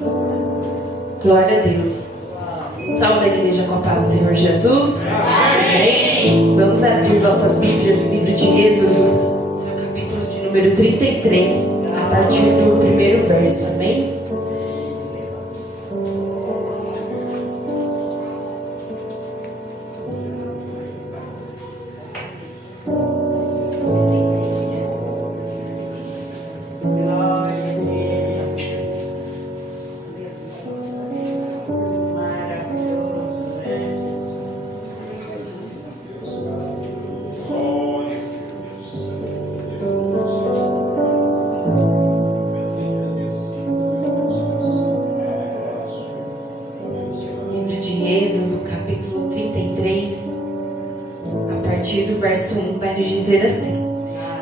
Glória a Deus. Salve a igreja com a paz do Senhor Jesus. Amém. Vamos abrir nossas Bíblias, livro de Êxodo, seu capítulo de número 33, a partir do primeiro verso. Amém.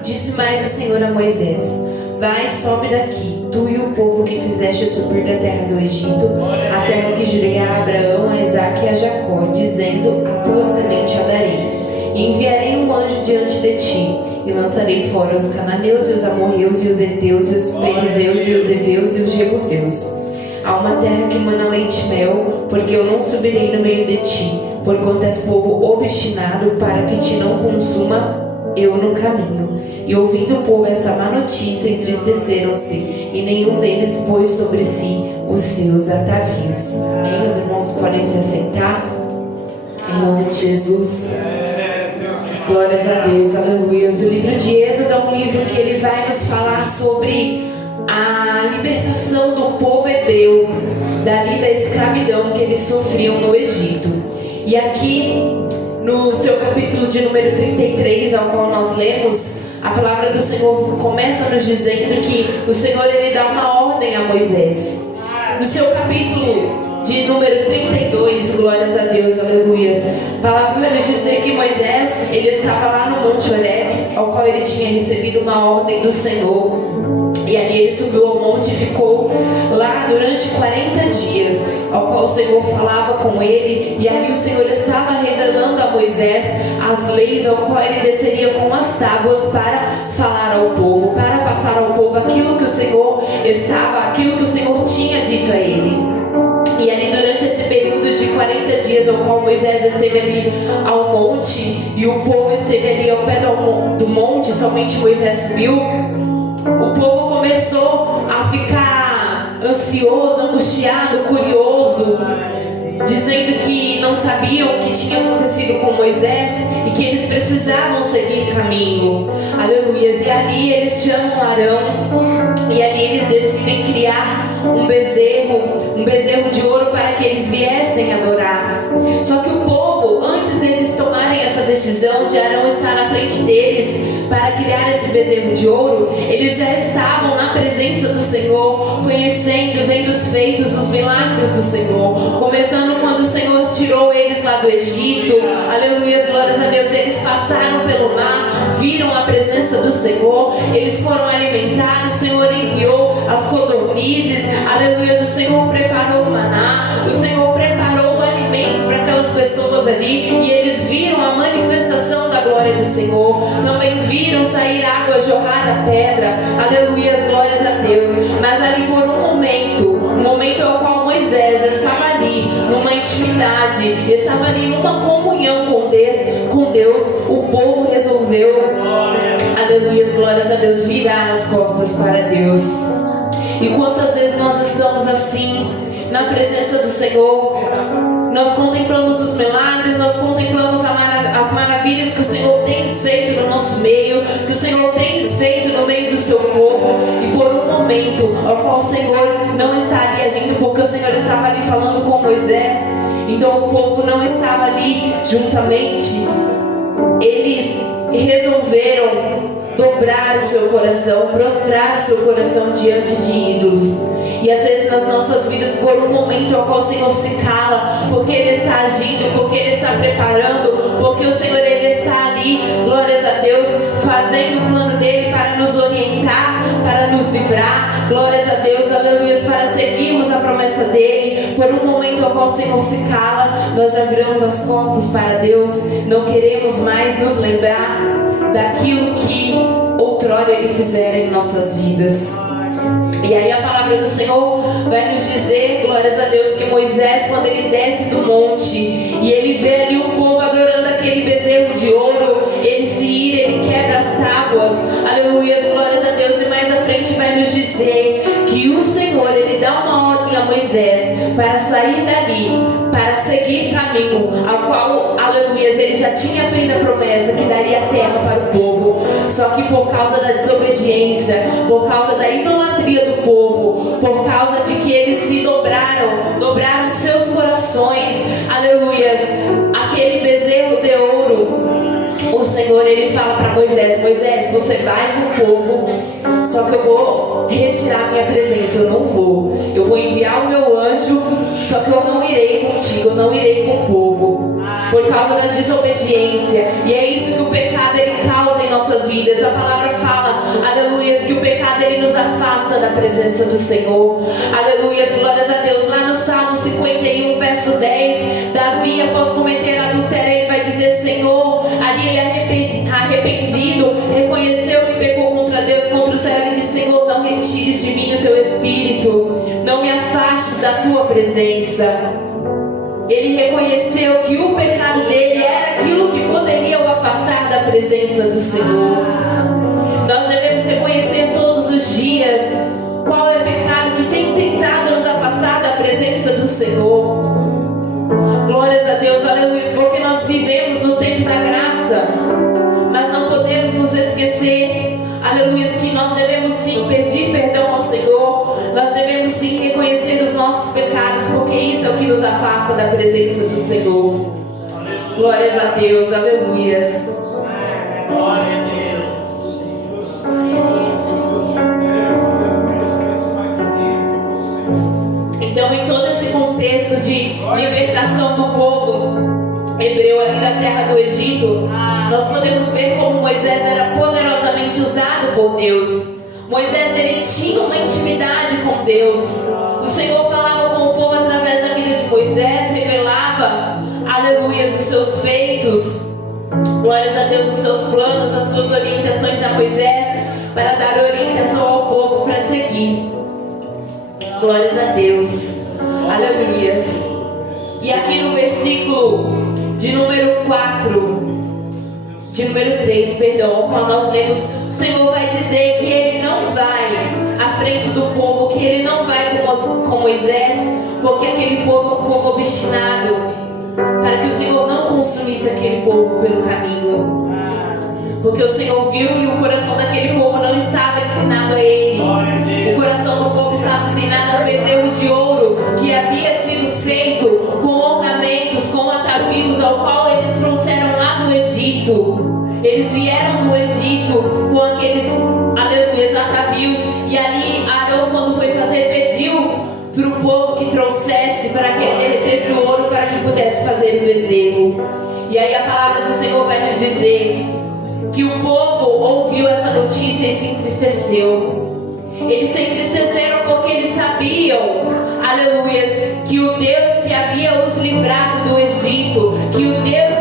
Disse mais o Senhor a Moisés: Vai, sobe daqui, tu e o povo que fizeste subir da terra do Egito, a terra que jurei a Abraão, a Isaque e a Jacó, dizendo: A tua semente a darei. E enviarei um anjo diante de ti, e lançarei fora os cananeus e os amorreus e os heteus e os perizeus e os heveus e os jebuseus. Há uma terra que mana leite e mel, porque eu não subirei no meio de ti, porquanto és povo obstinado, para que te não consuma eu no caminho. E ouvindo o povo esta má notícia, entristeceram-se, e nenhum deles pôs sobre si os seus atavios. Amém? Os irmãos podem se assentar. Em nome de Jesus. Glórias a Deus, aleluia. O livro de Êxodo é um livro que ele vai nos falar sobre a libertação do povo hebreu dali da escravidão que eles sofriam no Egito. E aqui no seu capítulo de número 33, ao qual nós lemos, a palavra do Senhor começa nos dizendo que o Senhor ele dá uma ordem a Moisés. No seu capítulo de número 32, glórias a Deus, aleluia, a palavra vai nos dizer que Moisés ele estava lá no Monte Horebe, ao qual ele tinha recebido uma ordem do Senhor. E ali ele subiu ao monte e ficou lá durante 40 dias, ao qual o Senhor falava com ele. E ali o Senhor estava revelando a Moisés as leis, ao qual ele desceria com as tábuas para falar ao povo, para passar ao povo aquilo que o Senhor aquilo que o Senhor tinha dito a ele. E ali durante esse período de 40 dias, ao qual Moisés esteve ali ao monte, e o povo esteve ali ao pé do monte, somente Moisés subiu, o povo começou a ficar ansioso, angustiado, curioso, dizendo que não sabiam o que tinha acontecido com Moisés e que eles precisavam seguir caminho. Aleluias. E ali eles chamam Arão e ali eles decidem criar um bezerro de ouro para que eles viessem adorar. Só que o povo, antes deles tomarem essa decisão de Arão estar na frente deles para criar esse bezerro de ouro, eles já estavam na presença do Senhor, conhecendo, vendo os feitos, os milagres do Senhor, começando quando o Senhor tirou eles lá do Egito. Aleluia, glórias a Deus. Eles passaram pelo mar, viram a presença do Senhor, eles foram alimentados, o Senhor enviou as codornizes, aleluia, o Senhor preparou o maná, o Senhor preparou o alimento para aquelas pessoas ali, e eles viram a manifestação da glória do Senhor. Também viram sair água, jorrar da pedra, aleluia, glórias a Deus. Mas ali por um momento ao qual Moisés estava ali numa intimidade, estava ali numa comunhão com Deus, o povo resolveu, aleluia, glórias a Deus, virar as costas para Deus. E quantas vezes nós estamos assim na presença do Senhor, nós contemplamos os milagres, nós contemplamos as maravilhas que o Senhor tem feito no nosso meio, que o Senhor tem feito no meio do seu povo, e por um momento ao qual o Senhor não estaria agindo, porque o Senhor estava ali falando com Moisés, então o povo não estava ali juntamente, eles resolveram dobrar o seu coração, prostrar o seu coração diante de ídolos. E às vezes nas nossas vidas, por um momento ao qual o Senhor se cala, porque Ele está agindo, porque Ele está preparando, porque o Senhor Ele está ali, glórias a Deus, fazendo o plano dEle para nos orientar, para nos livrar, glórias a Deus, aleluia, para seguirmos a promessa dEle. Por um momento ao qual o Senhor se cala, nós já viramos as costas para Deus, não queremos mais nos lembrar daquilo que outrora Ele fizera em nossas vidas. E aí a palavra do Senhor vai nos dizer, glórias a Deus, que Moisés, quando ele desce do monte e ele vê ali o povo adorando aquele bezerro de ouro, ele se ira, ele quebra as tábuas, aleluia, glórias a Deus. E mais à frente vai nos dizer que o Senhor, ele dá uma ordem a Moisés para sair dali, para seguir caminho ao qual, aleluia, ele já tinha feito a promessa que daria terra para o povo. Só que por causa da desobediência, por causa da idolatria do povo, por causa de que eles se dobraram seus corações, aleluias, aquele bezerro de ouro, o Senhor, ele fala para Moisés: Moisés, você vai com o povo, só que eu vou retirar minha presença, eu não vou, eu vou enviar o meu anjo, só que eu não irei contigo, eu não irei com o povo, por causa da desobediência. E é isso que o pecado ele causa em nossas vidas. A palavra fala, aleluia, que o pecado ele nos afasta da presença do Senhor, aleluia, glórias a Deus. Lá no Salmo 51, verso 10, Davi, após cometer adultério, ele vai dizer: Senhor, ali ele arrependido, reconheceu que pecou contra Deus, contra o céu, e disse: Senhor, não retires de mim o teu espírito, não me afastes da tua presença. Ele reconheceu que o pecado dele era aquilo que poderia o afastar da presença do Senhor. Nós devemos reconhecer todos os dias qual é o pecado que tem tentado nos afastar da presença do Senhor. Glórias a Deus, aleluia, porque nós vivemos no tempo da graça, mas não podemos nos esquecer, aleluia, que nós devemos sim pedir perdão ao Senhor, nós devemos sim reconhecer os nossos pecados, porque isso é o que nos afasta da presença do Senhor. Glórias a Deus, aleluia. Glória a Deus. Então, em todo esse contexto de libertação do povo hebreu ali da terra do Egito, nós podemos ver como Moisés era poderosamente usado por Deus. Moisés, ele tinha uma intimidade com Deus. O Senhor falava com o povo através da vida de Moisés, revelava, aleluia, os seus feitos, glórias a Deus, os seus planos, as suas orientações a Moisés, para dar orientação ao povo para seguir. Glórias a Deus, aleluia. E aqui no versículo de número 3, perdão, qual nós lemos, o Senhor vai dizer que ele não vai à frente do povo, que ele não vai com Moisés, porque aquele povo é um povo obstinado, para que o Senhor não consumisse aquele povo pelo caminho, porque o Senhor viu que o coração daquele povo não estava inclinado a ele. O coração do povo estava inclinado ao bezerro de ouro que havia sido feito com ornamentos, com atavios, ao qual eles trouxeram lá do Egito. Eles vieram do Egito com aqueles, aleluia, atavios, e ali Arão, quando foi fazer, pediu para o povo que trouxesse, para que ele derretesse o ouro, para que pudesse fazer o bezerro. E aí a palavra do Senhor vai nos dizer que o povo ouviu essa notícia e se entristeceu. Eles se entristeceram porque eles sabiam, aleluia, que o Deus que havia os livrado do Egito, que o Deus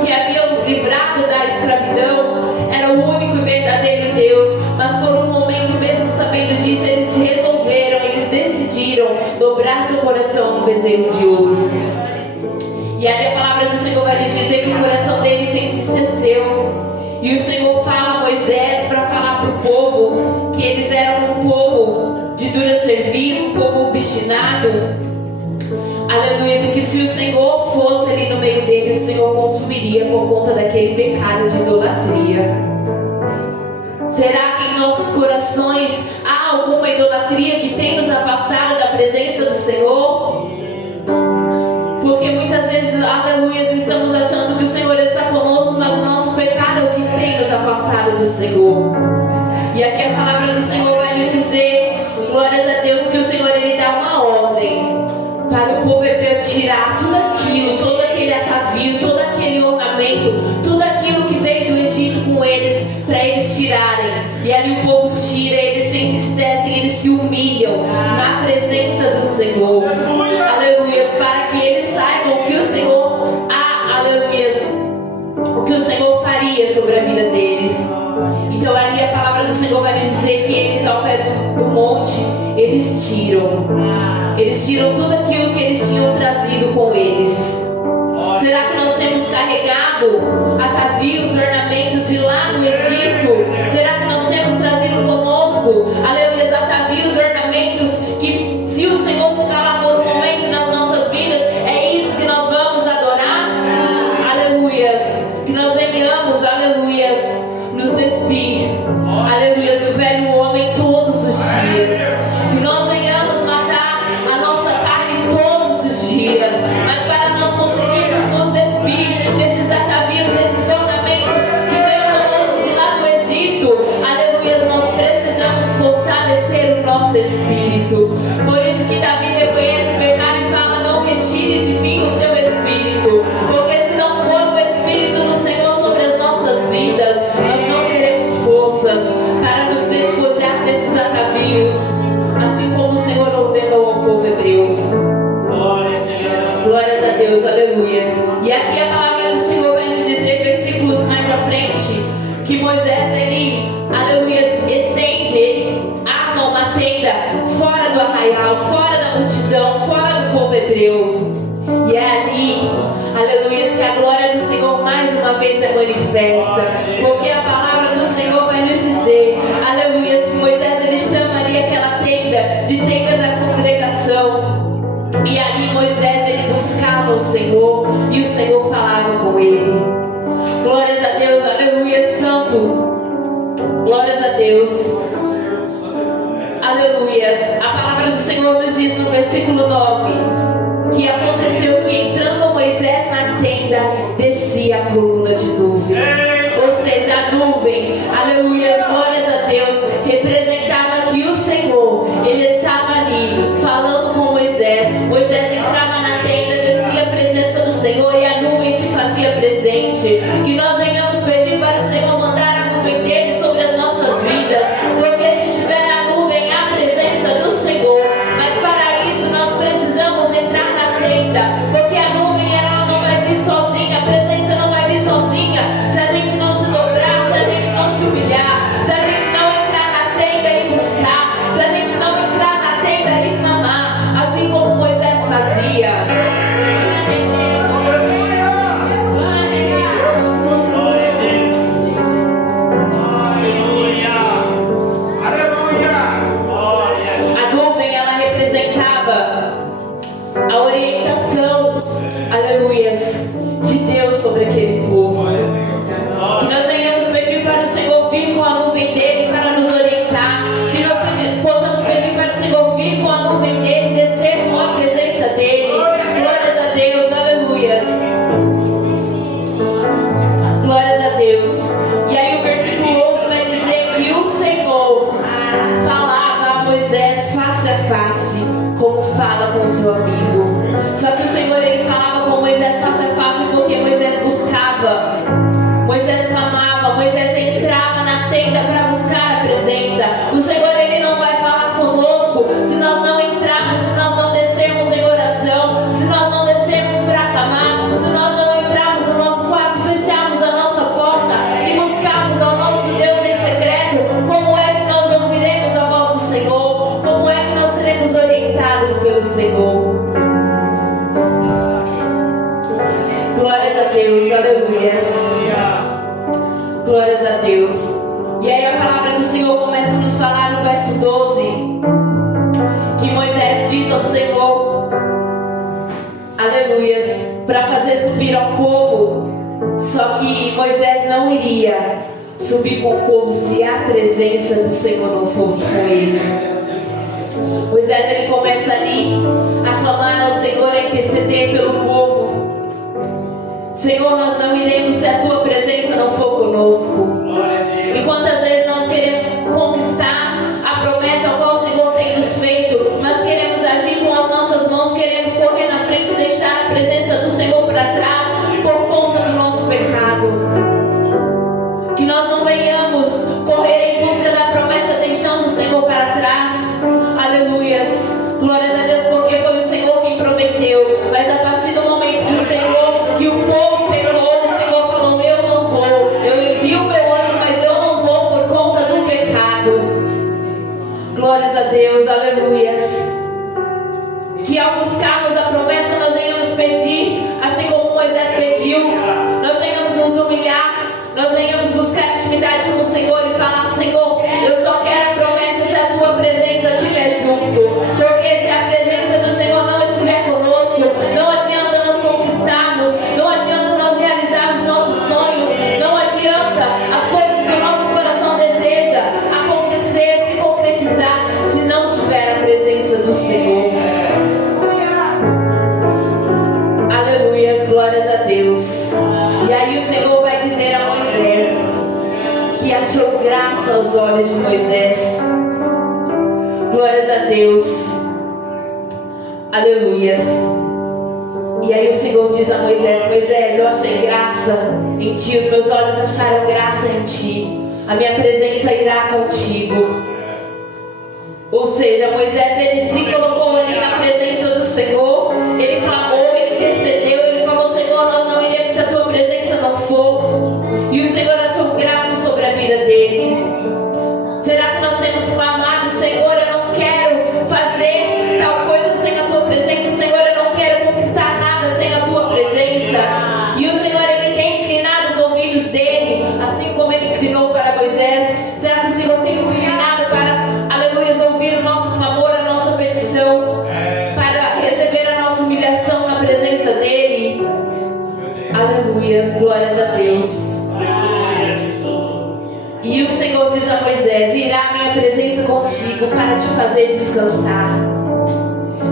que havia os livrado da escravidão, era o único e verdadeiro Deus. Mas por um momento, mesmo sabendo disso, eles resolveram, eles decidiram dobrar seu coração no bezerro de ouro. E aí a palavra do Senhor vai lhes dizer que o coração deles se entristeceu. E o Senhor fala a Moisés para falar para o povo que eles eram um povo de duro serviço, um povo obstinado. Aleluia, e que se o Senhor fosse ali no meio deles, o Senhor consumiria por conta daquele pecado de idolatria. Será que em nossos corações há alguma idolatria que tem nos afastado da presença do Senhor? Porque muitas vezes, aleluia, estamos achando que o Senhor está conosco, mas o nosso pecado é o que tem nos afastado do Senhor. E aqui a palavra do Senhor vai nos dizer, glórias a Deus, que o Senhor ele dá uma ordem para o povo hebreu tirar tudo aquilo, todo aquele atavio, todo aquele ornamento, tudo aquilo que veio do Egito com eles, para eles tirarem. E ali o povo tira, eles se entristecem, eles se humilham na presença do Senhor. Aleluia, para que eles saibam que o Senhor, aleluia, o que o Senhor faria sobre a vida deles. Então ali a palavra do Senhor vai dizer que eles, ao pé do monte, eles tiram tudo aquilo que eles tinham trazido com eles. Será que nós temos carregado atavios, ornamentos de lá do Egito? Será que nós temos trazido conosco, aleluia, atavios, ornamentos que, se o Senhor se calar por um momento nas nossas vidas, é isso que nós vamos adorar? Aleluias, que nós venhamos, aleluias, nos despir, aleluias, do velho homem todos os dias, que nós venhamos matar a nossa carne todos os dias, mas para nós conseguirmos nos despir desses atavios, desses ornamentos que veio conosco de lá do Egito, aleluia, nós precisamos fortalecer o nosso espírito. Por isso que Davi reconhece o pecado e fala: não retires de mim o teu espírito, porque se não for o espírito do Senhor sobre as nossas vidas, nós não teremos forças para nos despojar desses atavios, assim como o Senhor ordenou ao povo hebreu. Glórias a Deus, aleluia. E aqui a palavra do Senhor vai nos dizer, versículos mais à frente, que Moisés, ele, aleluia, estende, ele arma uma tenda fora do arraial, fora da multidão, fora do povo hebreu. E é ali, aleluia, que a glória do Senhor mais uma vez é manifesta, porque a palavra do Senhor vai nos dizer, aleluia, que Moisés, ele chamaria aquela tenda de tenda da congregação. E ali Moisés, ele buscava o Senhor e o Senhor falava com ele. Glórias a Deus, aleluia, santo. Glórias a Deus. Aleluia. A palavra do Senhor nos diz no versículo 9 que aconteceu que, entrando Moisés na tenda, descia a coluna de nuvem. Ou seja, a nuvem, aleluia, glórias a Deus, representava que o Senhor, ele estava ali falando com Moisés. Moisés entrava na tenda, descia a presença do Senhor e a nuvem se fazia presente. Que nós venhamos pedir para o Senhor mandar a nuvem dele sobre as nossas vidas, porque se tiver a nuvem, há a presença do Senhor. Mas para isso nós precisamos entrar na tenda, porque a nuvem, ela não vai vir sozinha, a presença não vai vir sozinha se a gente não se dobrar, se a gente não se humilhar, se a gente não entrar na tenda e buscar, se a gente não entrar na tenda e clamar, assim como Moisés fazia. A nuvem, ela representava a orientação, aleluias, de Deus sobre aquele povo. Que nós venhamos pedir para o Senhor vir com a nuvem dele para nos orientar. Que nós possamos pedir para o Senhor vir com a nuvem dele, descer com a presença dele. Glórias a Deus, aleluias. Glórias a Deus. E aí o versículo 11 vai dizer que o Senhor falava a Moisés face a face, como fala com seu amigo. Só que o Senhor, ele falava com Moisés face a face porque Moisés buscava, Moisés clamava, Moisés entrava na tenda para buscar a presença. O Senhor, ele não vai falar conosco se nós não entrarmos, se nós não descermos em oração, se nós não descermos para clamar, se nós não entrarmos no nosso quarto, fecharmos a nossa porta e buscarmos ao nosso Deus em secreto. Como é que nós ouviremos a voz do Senhor? Como é que nós seremos orientados pelo Senhor? Glórias a Deus, aleluia. Glórias a Deus. E aí a palavra do Senhor começa a nos falar no verso 12, que Moisés diz ao Senhor, aleluias, para fazer subir ao povo. Só que Moisés não iria subir com o povo se a presença do Senhor não fosse com ele. Moisés, ele começa ali a clamar ao Senhor, a interceder pelo povo. Senhor, nós não iremos se a tua presença não for conosco. E quantas vezes nós queremos conquistar a promessa a qual o Senhor tem nos feito, mas queremos agir com as nossas mãos, queremos correr na frente e deixar a presença do Senhor para trás por conta do nosso pecado. Que nós não venhamos correr em busca da promessa deixando o Senhor para trás. Aleluias. Glórias a Deus, porque foi o Senhor quem prometeu. Mas a partir do momento que o Senhor, que o povo pecou, o Senhor falou: eu não vou, eu envio o meu anjo, mas eu não vou por conta do pecado. Glórias a Deus. Deus, aleluias. Que ao buscarmos a promessa nós venhamos pedir, assim como Moisés pediu, nós venhamos nos humilhar, nós venhamos buscar intimidade com o Senhor e falar: Senhor, eu só quero a promessa se a tua presença estiver junto, porque se a presença do Senhor não estiver conosco, não adianta nós conquistarmos, não adianta nós realizarmos nossos sonhos, não adianta as coisas que o nosso coração deseja acontecer, se concretizar, se não tiver a presença do Senhor. Aleluias, glórias a Deus. E aí o Senhor vai dizer a Moisés que achou graça aos olhos de Moisés. Glórias a Deus. Aleluias. E aí o Senhor diz a Moisés: Moisés, eu achei graça em ti, os meus olhos acharam graça em ti, a minha presença irá contigo. Ou seja, Moisés, ele se colocou ali na presença do Senhor, ele clamou, ele intercedeu, ele falou: Senhor, nós não iremos se a tua presença não for. E o Senhor achou graça sobre a vida dele. Será que nós temos clamado: Senhor, eu não quero fazer tal coisa sem a tua presença, Senhor, eu não quero conquistar nada sem a tua presença? E o Senhor, ele tem inclinado os ouvidos dele, assim como ele inclinou para Moisés. Será que o Senhor tem se inclinado para, aleluia, ouvir o nosso clamor, a nossa petição, para receber a nossa humilhação na presença dele? Aleluias, glórias a Deus. E o Senhor diz a Moisés: irá a minha presença contigo para te fazer descansar.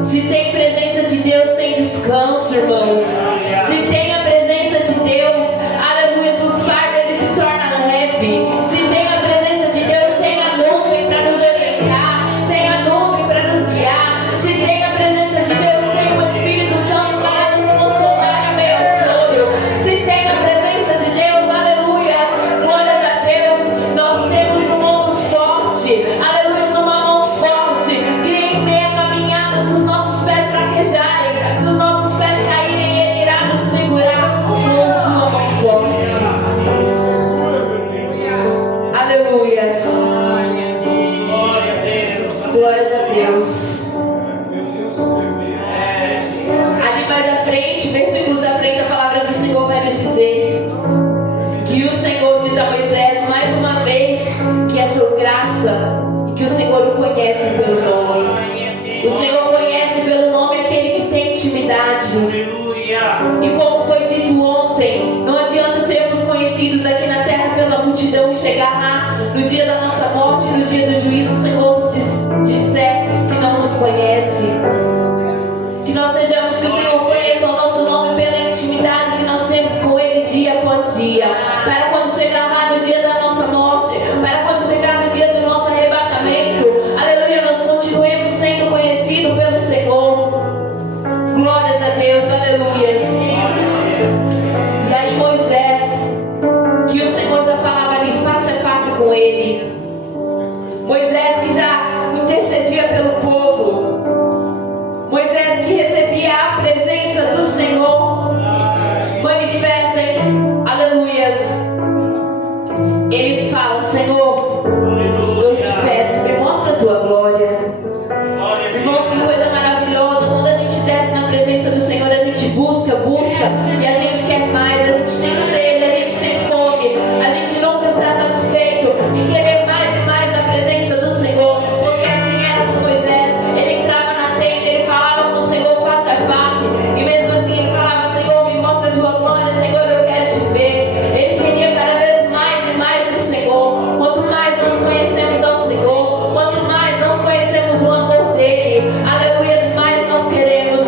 Se tem presença de Deus, tem descanso, irmãos. Se tem a presença de Deus, aleluia, o fardo ele se torna leve. Se tem a presença de Deus, tem a nuvem para nos orientar, tem a nuvem para nos guiar. Se tem a presença de Deus, tem o Espírito Santo para nos consolar em meio ao sonho. Se tem a presença de Deus, aleluia, glórias a Deus, nós temos um ombro forte, aleluia, uma mão forte, e em meio à caminhada, se os nossos pés fraquejarem, se os nossos pés caírem, Ele irá nos segurar com sua mão forte. Aleluias. Glórias a Deus. Ali mais à frente, versículos à frente, a palavra do Senhor vai nos dizer que o Senhor diz a Moisés mais uma vez que achou graça e que o Senhor o conhece pelo nome. O Senhor conhece pelo nome aquele que tem intimidade. E como foi dito ontem, não adianta sermos conhecidos aqui na terra pela multidão e chegar lá no dia da nossa morte, no dia do juízo, o Senhor disser que não nos conhece. Que nós sejamos, que o Senhor conheça o nosso nome pela intimidade que nós temos com Ele dia após dia, para quando chegar lá no dia da nossa morte, para quando chegar no dia do nosso arrebatamento, aleluia, nós continuemos sendo conhecidos pelo Senhor. Glórias a Deus, aleluia. E aí Moisés, que o Senhor já falava ali face a face com ele, Moisés que já intercedia pelo povo, Moisés que recebia a presença do Senhor, manifestem, aleluias. Ele fala: Senhor, eu te peço, me mostra a tua glória. Irmãos, que coisa maravilhosa, quando a gente desce na presença do Senhor, a gente busca, e a gente quer mais, a gente tem sede, a gente tem fome, a gente nunca está satisfeito em querer mais e mais da presença do Senhor, porque assim era com Moisés. Ele entrava na tenda, ele falava com o Senhor face a face, e mesmo assim ele falava: Senhor, me mostra a tua glória, Senhor, eu quero te ver. Ele queria cada vez mais e mais do Senhor. Quanto mais nós conhecemos ao Senhor, quanto mais nós conhecemos o amor dele, aleluia, mais nós queremos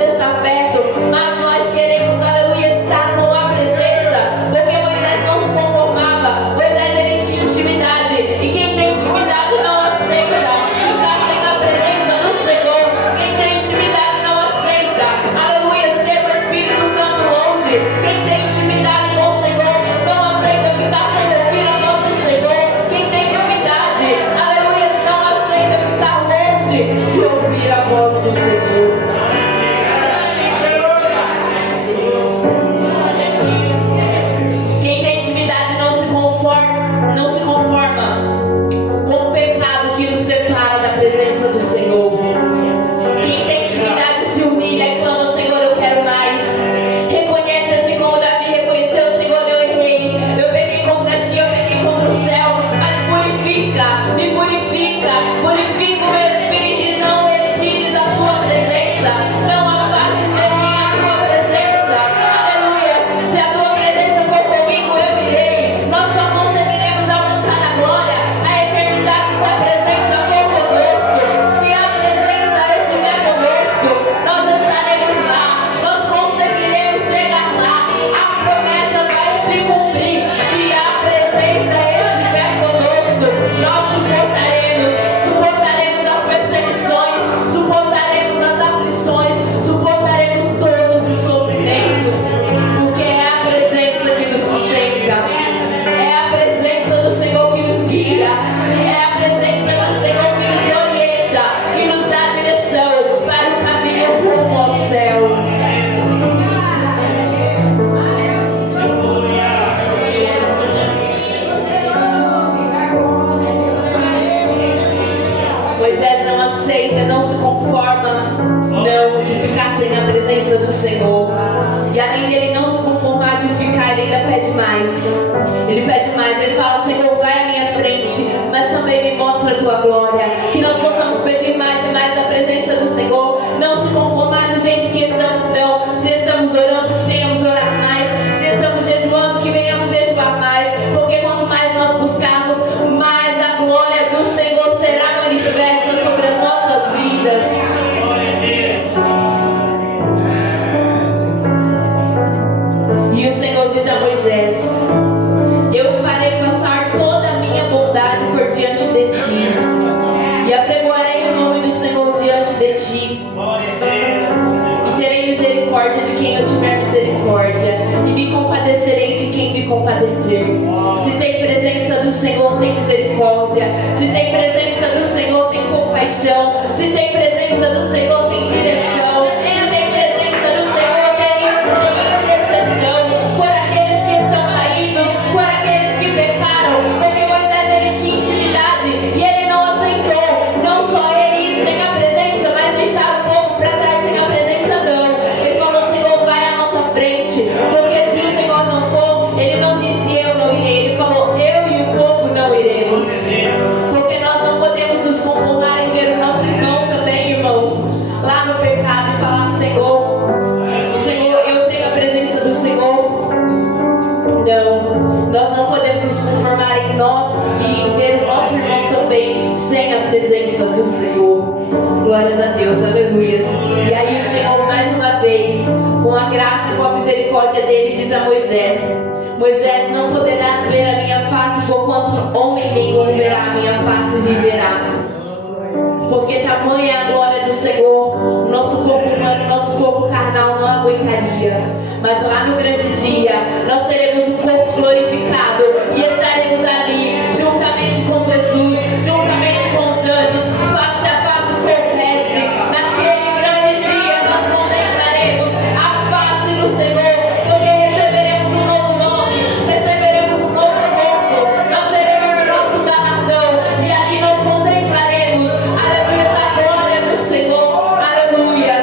estar perto, mas nós queremos, aleluia, estar com a presença, porque Moisés não se conformava, Moisés ele tinha intimidade, e quem tem intimidade não aceita ficar sem a presença do Senhor. Quem tem intimidade não aceita, aleluia, ter o Espírito Santo longe. Quem tem intimidade com o Senhor não aceita ficar sem ouvir a voz do Senhor. Quem tem intimidade, aleluia, não aceita ficar longe de ouvir a voz do Senhor. Quem tem intimidade não se conforma com o pecado que nos separa da Moisés não aceita, não se conforma, não, de ficar sem a presença do Senhor. E além dele não se conformar de ficar, ele ainda pede mais. Ele pede mais, ele fala: Senhor, vai à minha frente, mas também me mostra a tua glória. Que nós possamos pedir mais e mais da presença do Senhor. Não se conformar do jeito que estamos, não. Se estamos orando, que venhamos orar mais. Se estamos jejuando, que venhamos jejuar mais. Porque quanto mais nós buscarmos, mais a glória do Senhor será manifesta sobre as nossas vidas. E o Senhor diz a Moisés: eu farei passar toda a minha bondade por diante de ti, e apregoarei o nome do Senhor diante de ti, e terei misericórdia de quem eu tiver misericórdia, e me compadecerei de quem me compadecer. Se tem presença do Senhor, tem misericórdia. Se tem presença do Senhor, tem compaixão. Se tem presença do Senhor, tem direção. Se tem presença do Senhor, tem intercessão por aqueles que estão caídos, por aqueles que pecaram. Porque Moisés, ele tinha intimidade e ele não aceitou. Não só ele ir sem a presença, mas deixar o povo para trás sem a presença, não. Ele falou: Senhor, vai à nossa frente. Porque se o Senhor não for, ele não disse eu não irei. Ele falou: eu e o povo não iremos. Porque nós não podemos nos conformar em ver o nosso irmão também, irmãos, lá no pecado e falar: Senhor, eu tenho a presença do Senhor. Não, nós não podemos nos conformar em nós e em ver o nosso irmão também sem a presença do Senhor. Glórias a Deus, aleluias. E aí o Senhor, mais uma vez, com a graça e com a misericórdia dele, diz a Moisés: Moisés, não poderás ver a minha face, porquanto homem nenhum verá a minha face e viverá. Porque tamanha é a glória do Senhor, o nosso corpo humano, o nosso corpo carnal não aguentaria. Mas lá no grande dia, nós teremos um corpo glorificado e estaremos ali, juntamente com Jesus, juntamente com os anjos, face a face com o mestre. Naquele grande dia, nós contemplaremos a face do Senhor, porque receberemos um novo nome, receberemos um novo corpo, nós teremos o nosso galardão e ali nós contemplaremos, aleluia, a glória do Senhor, aleluia.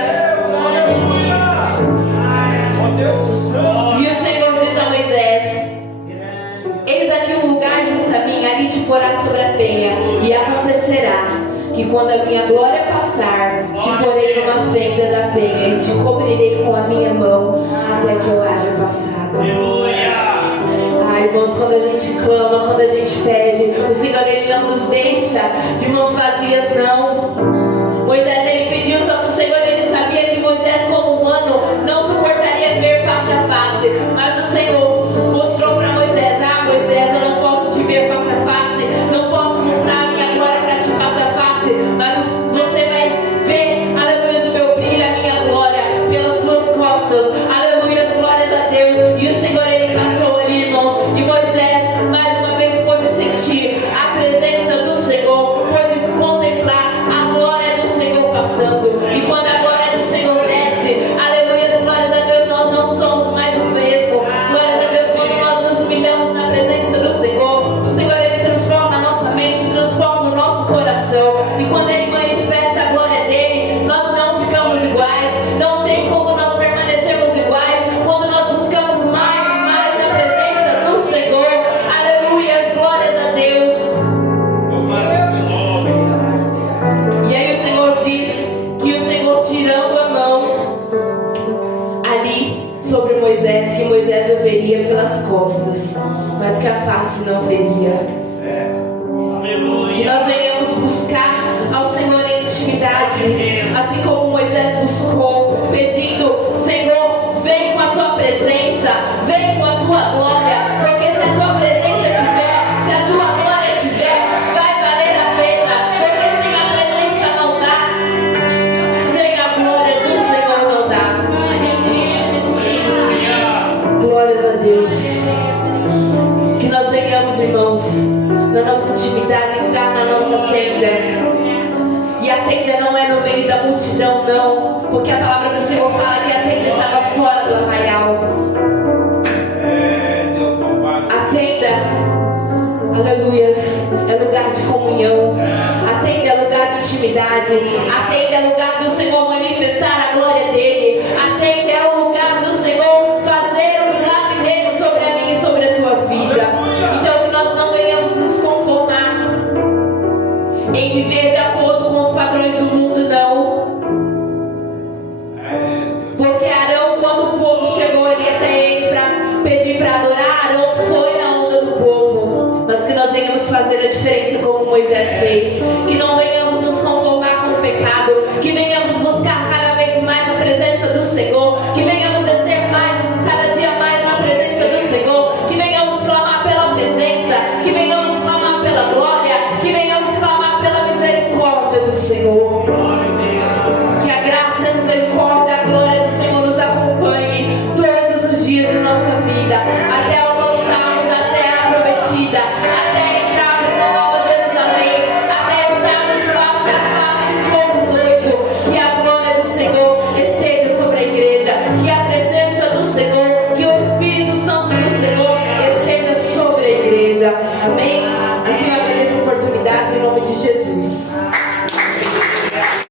E o Senhor diz a Moisés: eis aqui um lugar junto a mim, ali te porás sobre a penha, e acontecerá que quando a minha glória passar, te porei numa fenda da penha e te cobrirei com a minha mão até que eu haja passado. Ai, irmãos, quando a gente clama, quando a gente pede, o Senhor, ele não nos deixa de mãos vazias, não. Moisés, ele pediu, só que o Senhor, ele sabia que Moisés, como humano, não suportaria ver face a face. Mas o Senhor mostrou para Moisés: ah, Moisés, eu não posso te ver face a face, não posso mostrar a minha glória para ti face a face, mas você vai ver, aleluia, o meu brilho, a minha glória pelas suas costas, aleluia, glórias a Deus. E o Senhor, ele passou ali, irmãos, e Moisés, mais uma vez, pôde sentir a presença do Senhor, pôde contemplar a glória do Senhor passando. E quando a glória do Senhor desce, aleluia, glórias a Deus, nós não somos mais o mesmo. Glórias a Deus, quando nós nos humilhamos na presença do Senhor, o Senhor, ele transforma a nossa mente, transforma o nosso coração. E quando ele manifesta a glória dele, nós não ficamos iguais. Não tem como nós permanecermos iguais quando nós buscamos mais e mais a presença do Senhor. Aleluia, glórias a Deus. E aí o Senhor diz que o Senhor, tirando a mão ali sobre Moisés, que Moisés o veria pelas costas, mas que a face não veria. Que nós venhamos buscar ao Senhor em intimidade, assim como Moisés buscou, pedindo: Senhor, vem com a tua presença, vem com a tua glória, porque se a tua presença tiver, se a tua glória tiver, vai valer a pena, porque sem a presença não dá, sem a glória do Senhor não dá. Glórias a Deus. Que nós venhamos, irmãos, na nossa intimidade, entrar na nossa tenda. E a tenda não é no meio da multidão, não, porque a palavra do Senhor fala que a tenda estava fora do arraial. A tenda, aleluias, é lugar de comunhão. A tenda é lugar de intimidade. Atende ao lugar do Senhor manifestar a glória dele. Atende ao lugar do Senhor fazer o milagre dele sobre a minha e sobre a tua vida. Então que nós não venhamos nos conformar em viver de acordo com os padrões do mundo, não. Porque Arão, quando o povo chegou ali até ele para pedir para adorar, Arão foi na onda do povo. Mas que nós venhamos fazer a diferença como Moisés fez. Que não venhamos nos conformar com o pecado. Que venhamos buscar cada vez mais a presença do Senhor. Que venhamos descer mais, cada dia mais na presença do Senhor. Que venhamos clamar pela presença. Que venhamos clamar pela glória. Que venhamos clamar pela misericórdia do Senhor. Que a graça, a misericórdia, a glória do Senhor nos acompanhe todos os dias de nossa vida, até alcançarmos a terra prometida.